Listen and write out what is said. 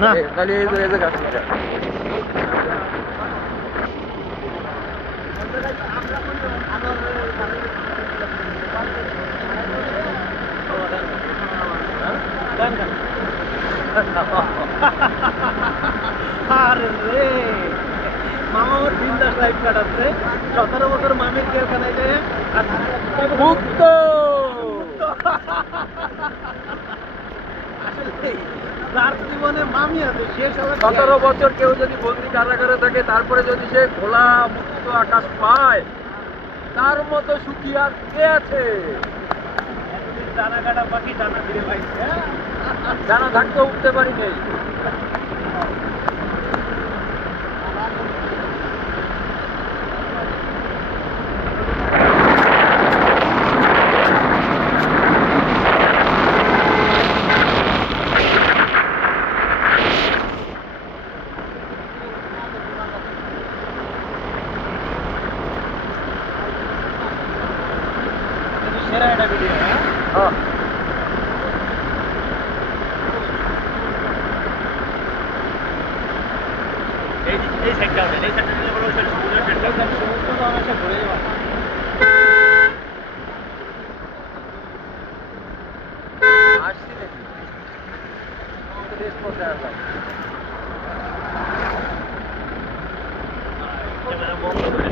না খালি এই যে গাছ আরে রে মামা আমার বিন্দাস লাইফ কাটাচ্ছে 17 বছর মামির জেলখানায় যায় মুক্ত আসলে যার জীবনে মামি আছে সে 17 বছর কেউ যদি বন্দি কারাগারে থাকে তারপরে যদি সে খোলা মুক্ত আকাশ পায় তার মতো সুখী আর কে আছে? ডানা কাটা পাখি ডানা ফিরে পাইছে ডানা থাকতেও উঠতে পারি নেই। সেরা একটা ভিডিও হ্যাঁ এই সাইডটা হবে এই সাইডটা নিলে বড় সমুদ্রের সাইডটা সমুদ্র তো অনেকটা ঘুরে যাওয়া আসছি নাকি রেস্ট করতে আসলাম ক্যামেরা বন্ধ করে